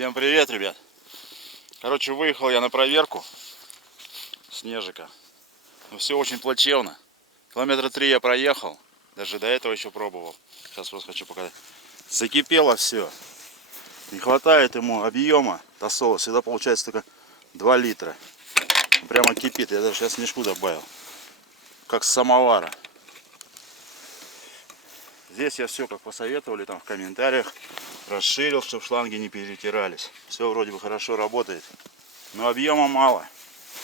Всем привет, ребят. Короче, выехал я на проверку снежика. Но все очень плачевно. Километра 3 я проехал. Даже до этого еще пробовал. Сейчас просто хочу показать. Закипело все. Не хватает ему объема тосола. Всегда получается только 2 литра. Прямо кипит. Я даже сейчас снежку добавил. Как с самовара. Здесь я все, как посоветовали там в комментариях, расширил, чтобы шланги не перетирались. Все вроде бы хорошо работает. Но объема мало.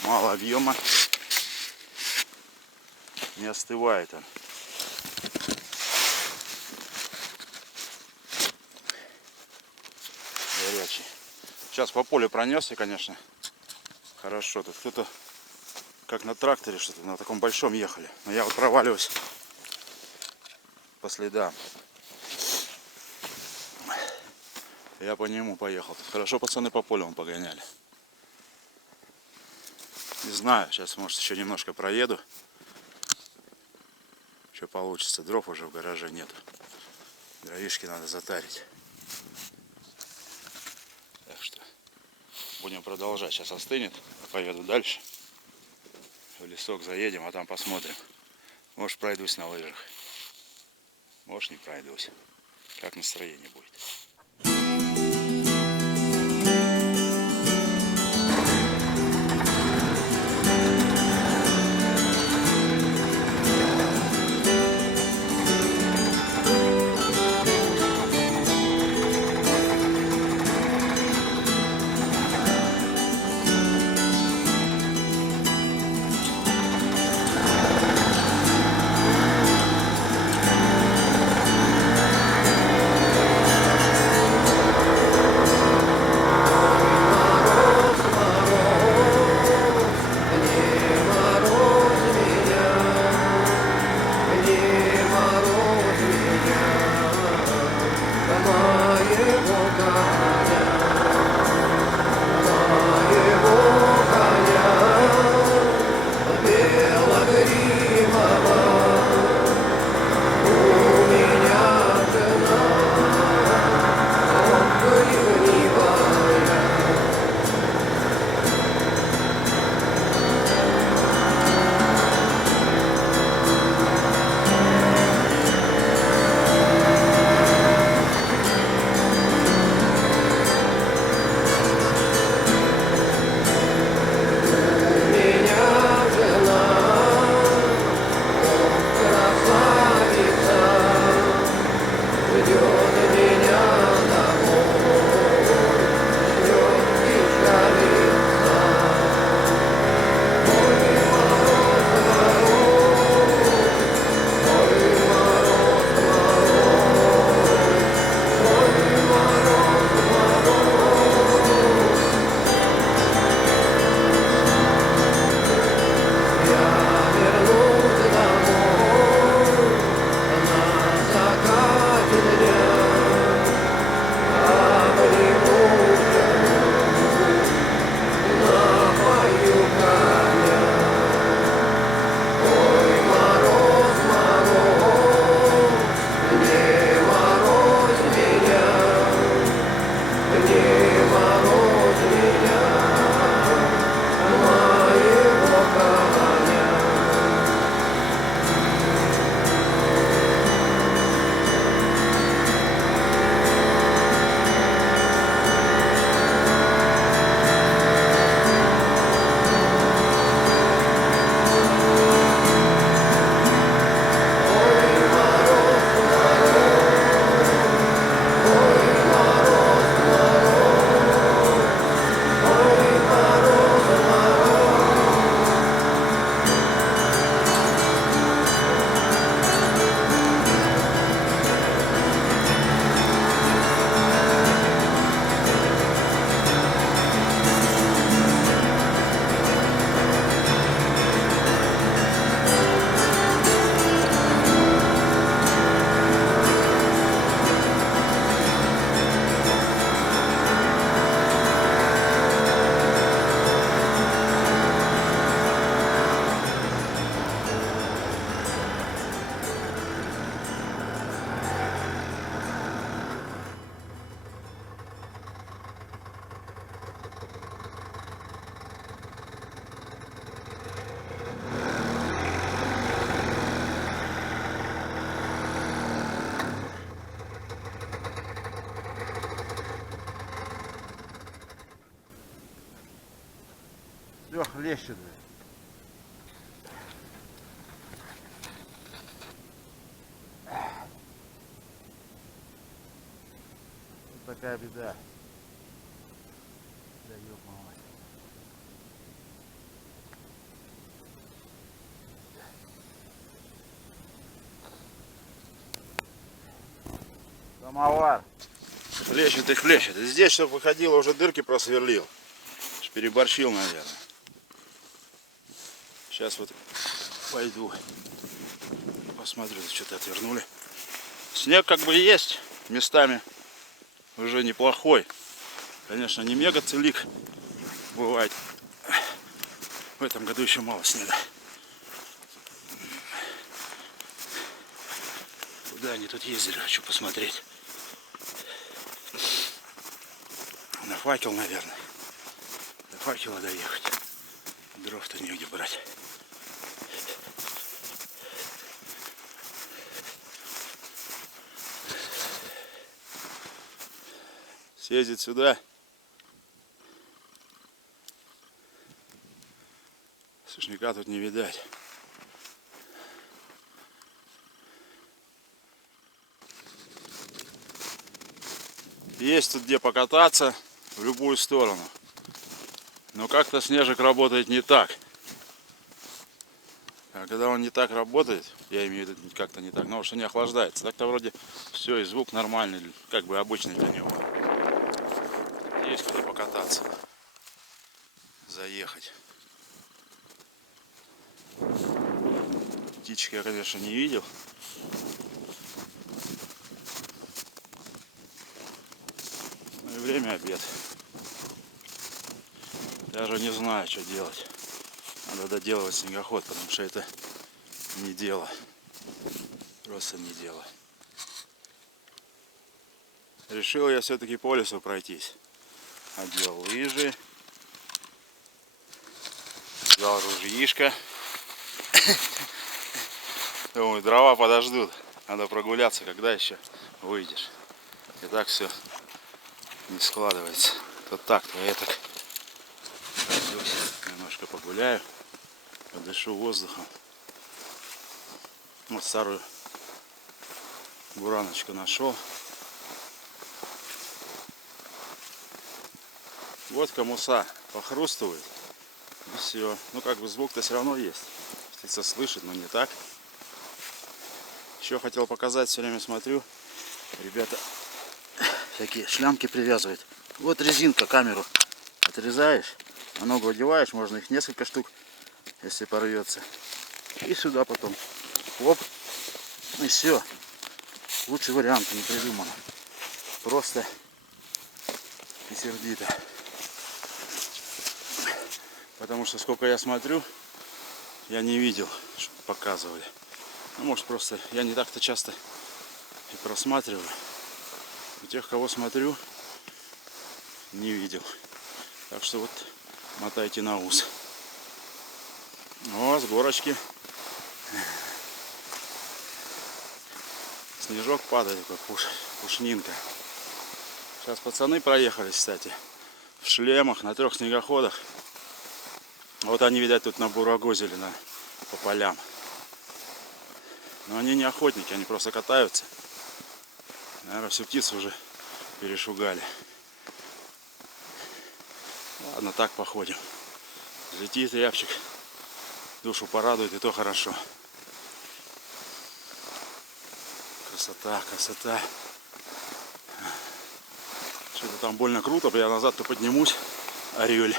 Мало объема. Не остывает он. Горячий. Сейчас по полю пронесся, конечно. Хорошо. Тут кто-то как на тракторе что-то, на таком большом ехали. Но я вот проваливаюсь по следам. Я по нему поехал. Хорошо пацаны по полю погоняли. Не знаю, сейчас может еще немножко проеду. Что получится. Дров уже в гараже нет. Дровишки надо затарить. Так что будем продолжать. Сейчас остынет. Поеду дальше. В лесок заедем, а там посмотрим. Может пройдусь на лыжах. Может не пройдусь. Как настроение будет. Все, хлещет. Вот такая беда. Да ёб-мать. Самовар. Хлещет и хлещет. И здесь, чтобы выходило, уже дырки просверлил. Переборщил, наверное. Сейчас вот пойду посмотрю, что-то отвернули. Снег как бы есть местами, уже неплохой. Конечно, не мега целик бывает. В этом году еще мало снега. Куда они тут ездили, хочу посмотреть. На факел, наверное. До факела доехать. Дров-то негде брать. Съездить сюда. Сушняка тут не видать. Есть тут где покататься в любую сторону. Но как-то снежик работает не так. А когда он не так работает, я имею в виду как-то не так, но что не охлаждается. Так-то вроде все, и звук нормальный, как бы обычный для него. Есть куда покататься, заехать. Птичек я, конечно, не видел. Ну и время обед. Даже не знаю, что делать. Надо доделывать снегоход, потому что это не дело. Просто не дело. Решил я все-таки по лесу пройтись. Одел лыжи. Взял ружьишко. Думаю, дрова подождут. Надо прогуляться, когда еще выйдешь. И так все не складывается. То так, то этак. Немножко погуляю, подышу воздухом. Вот старую бураночку нашел. Вот комуса похрустывает. И все. Ну как бы звук-то все равно есть. Птица слышит, но не так. Еще хотел показать, все время смотрю. Ребята всякие шлямки привязывают. Вот резинка, камеру отрезаешь, на ногу одеваешь, можно их несколько штук, если порвется. И сюда потом. Оп. И все. Лучший вариант не придумано. Просто и сердито. Потому что сколько я смотрю, я не видел, что показывали. Ну, может, просто я не так-то часто и просматриваю. У тех, кого смотрю, не видел. Так что вот мотайте на ус. О, с горочки. Снежок падает, как пушнинка. Сейчас пацаны проехались, кстати, в шлемах на 3 снегоходах. Вот они, видать, тут набурагозили по полям. Но они не охотники, они просто катаются. Наверное, всю птицу уже перешугали. Ладно, так походим. Летит рябчик, душу порадует, и то хорошо. Красота, красота. Что-то там больно круто, я назад-то поднимусь. Орель.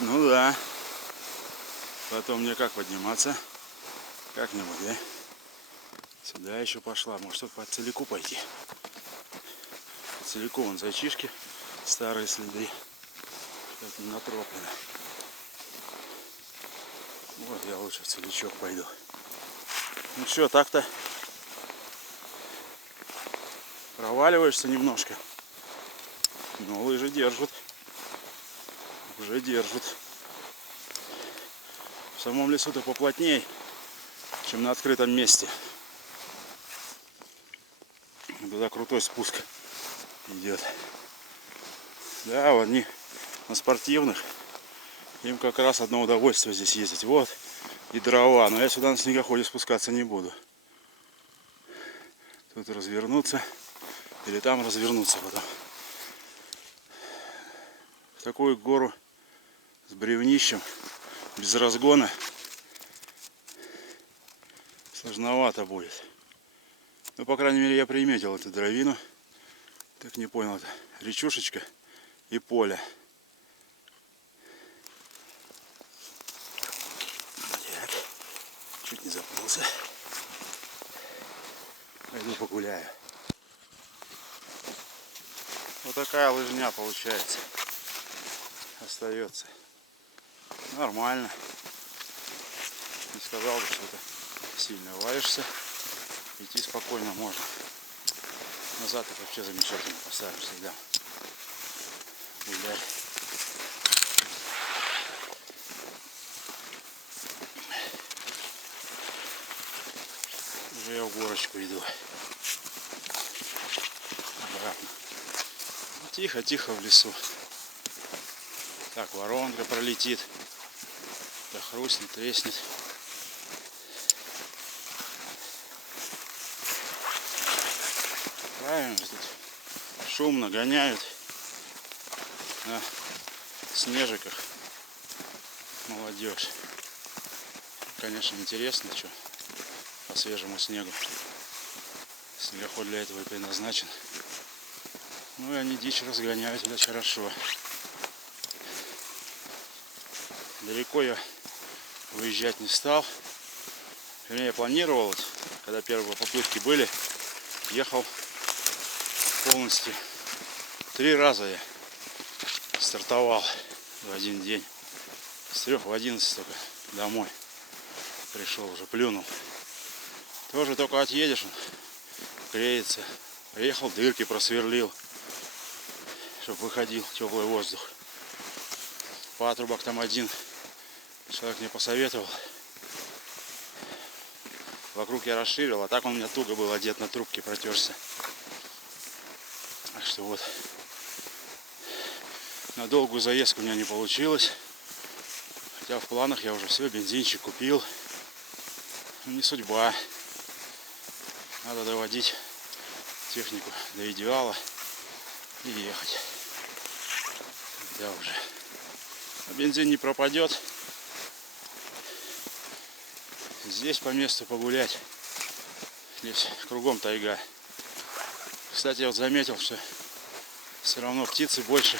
Ну да. Потом мне как подниматься? Как-нибудь, да? Сюда еще пошла. Может, тут по целику пойти? По целику вон зайчишки. Старые следы. Как не натроплено. Вот я лучше в целичок пойду. Ну что, так-то проваливаешься немножко. Но лыжи держат. Уже держат. В самом лесу-то поплотней, чем на открытом месте. Туда крутой спуск идет. Да, вот они на спортивных. Им как раз одно удовольствие здесь ездить. Вот и дрова. Но я сюда на снегоходе спускаться не буду. Тут развернуться. Или там развернуться потом. В такую гору с бревнищем, без разгона, сложновато будет. Ну, по крайней мере, я приметил эту дровину. Так не понял, это речушечка и поле. Так, чуть не запутался. Пойду погуляю. Вот такая лыжня получается. Остается. Нормально. Не сказал бы, что это сильно варишься. Идти спокойно можно. Назад это вообще замечательно. Поставим всегда. Гулять. Уже я в горочку иду. Обратно. Тихо-тихо в лесу. Так, воронка пролетит. Да хрустнет, треснет. Правильно, тут шумно гоняют на снежиках молодежь. Конечно, интересно, что по свежему снегу. Снегоход для этого и предназначен. Ну и они дичь разгоняют, это хорошо. Далеко я выезжать не стал. Вернее, я планировал, когда первые попытки были, ехал полностью. 3 раза я стартовал в один день. С 3 в 11 только домой пришел, уже плюнул. Тоже только отъедешь, он греется. Приехал, дырки просверлил, чтобы выходил теплый воздух. Патрубок там один человек мне посоветовал. Вокруг я расширил, а так он у меня туго был одет, на трубке протерся. Так что вот. На долгую заездку у меня не получилось. Хотя в планах я уже все, бензинчик купил. Но не судьба. Надо доводить технику до идеала и ехать. Да уже. А бензин не пропадет. Здесь по месту погулять. Здесь кругом тайга. Кстати, я вот заметил, что все равно птицы больше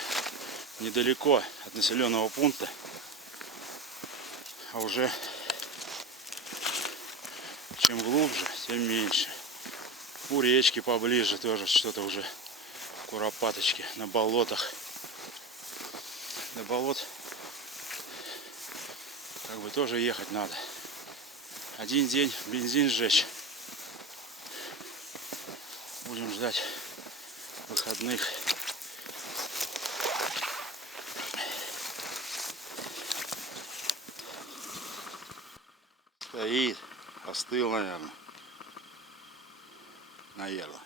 недалеко от населенного пункта. А уже чем глубже, тем меньше. У речки поближе тоже что-то уже. Куропаточки на болотах. До болот как бы тоже ехать надо. Один день бензин сжечь. Будем ждать выходных. Стоит. Остыл, наверное. Наверное.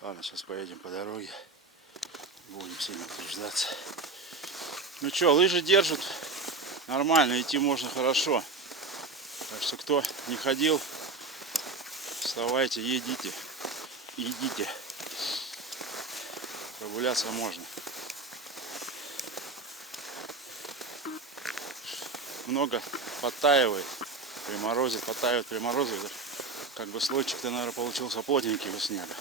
Ладно, сейчас поедем по дороге. Будем сильно утруждаться. Ну что, лыжи держат. Нормально, идти можно хорошо. Так что кто не ходил, вставайте, едите. Идите. Прогуляться можно. Много подтаивает. Приморозит, подтаивает, приморозит. Как бы слойчик-то, наверное, получился плотненький у снега.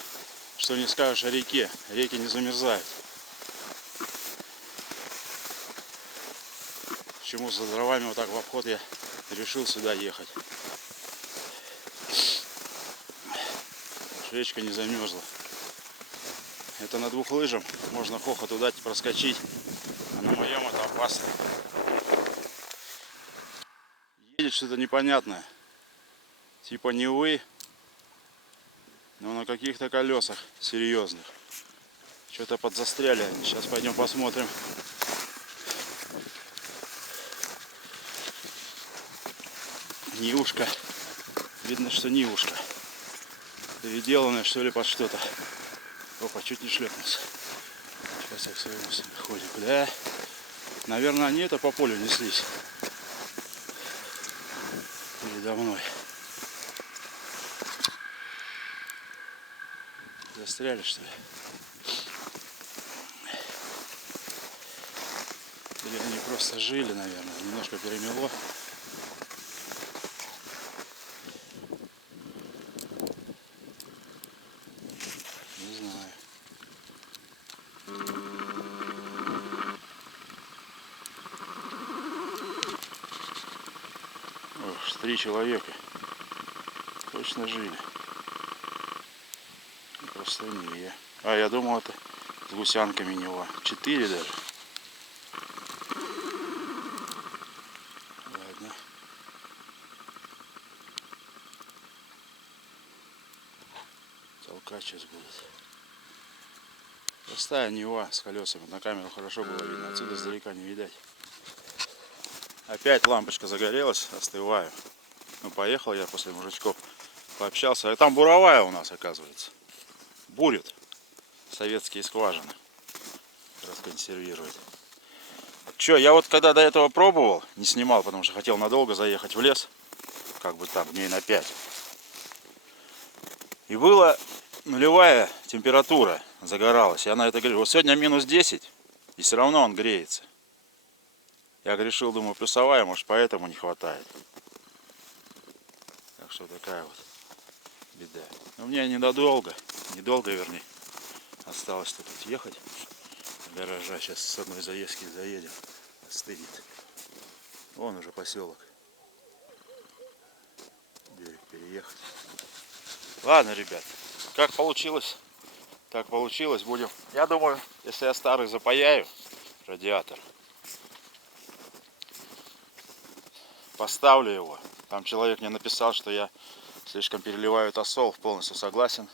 Что не скажешь о реке. Реки не замерзают. Почему за дровами вот так в обход я решил сюда ехать. Речка не замерзла. Это на 2 лыжах можно хохо туда проскочить. А на моем это опасно. Едет что-то непонятное. Типа Невы. Но на каких-то колесах серьезных. Что-то подзастряли они. Сейчас пойдем посмотрим. Нивушка. Видно, что Нивушка. Переделанная, что ли, под что-то. Опа, чуть не шлепнулся. хотя к своему ходику, да? Наверное, они это по полю неслись. Передо мной. Застряли, что ли? Или они просто жили, наверное, немножко перемело. Не знаю. Ох, 3 человека. Точно жили. Просто не. А я думал, это с гусянками него. 4 даже. Ладно. Толкать сейчас будут. Простая Нева с колесами. На камеру хорошо было видно. Отсюда издалека не видать. Опять лампочка загорелась. Остываю. Ну, поехал я после мужичков. Пообщался. А там буровая у нас, оказывается. Бурит. Советские скважины. Расконсервирует. Че, я вот когда до этого пробовал, не снимал, потому что хотел надолго заехать в лес. Как бы там, дней на 5. И была нулевая температура, загоралась. Я на это говорю, вот сегодня минус 10, и все равно он греется. Я решил, думаю, плюсовая, может поэтому не хватает. Так что такая вот беда. Но мне недолго, вернее, осталось тут ехать. Гаража сейчас с одной заездки заедем, остынет. Вон уже поселок. Берег переехать. Ладно, ребят, как получилось, так получилось. Будем. Я думаю, если я старый запаяю радиатор, поставлю его. Там человек мне написал, что я слишком переливаю тосол, полностью согласен.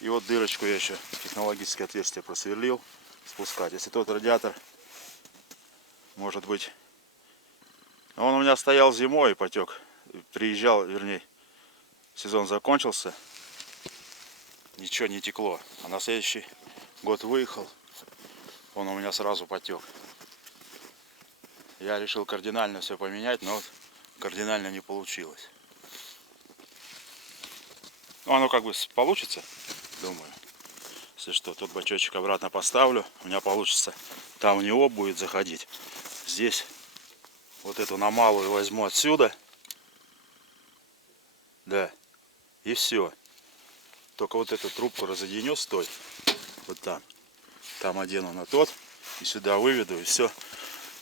И вот дырочку я еще, технологическое отверстие просверлил, спускать. Если тот радиатор, может быть, он у меня стоял зимой и потек. Приезжал, вернее, сезон закончился, ничего не текло. А на следующий год выехал, он у меня сразу потек. Я решил кардинально все поменять, но вот кардинально не получилось. Ну, оно как бы получится, думаю. Если что, тот бачочек обратно поставлю, у меня получится. Там у него будет заходить. Здесь вот эту на малую возьму отсюда. Да. И все. Только вот эту трубку разоденю с той. Вот там. Там одену на тот. И сюда выведу, и все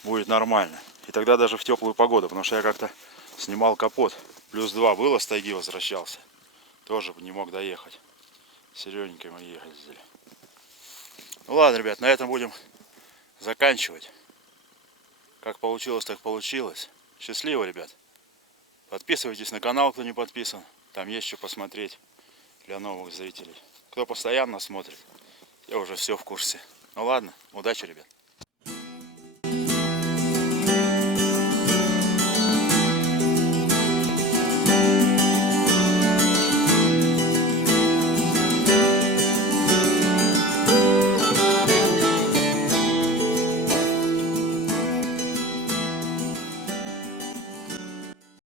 будет нормально. И тогда даже в теплую погоду, потому что я как-то снимал капот. +2 было, с тайги возвращался. Тоже не мог доехать. Серьёненько мы ехали. Ну ладно, ребят, на этом будем заканчивать. Как получилось, так получилось. Счастливо, ребят. Подписывайтесь на канал, кто не подписан. Там есть что посмотреть для новых зрителей. Кто постоянно смотрит, я уже все в курсе. Ну ладно, удачи, ребят.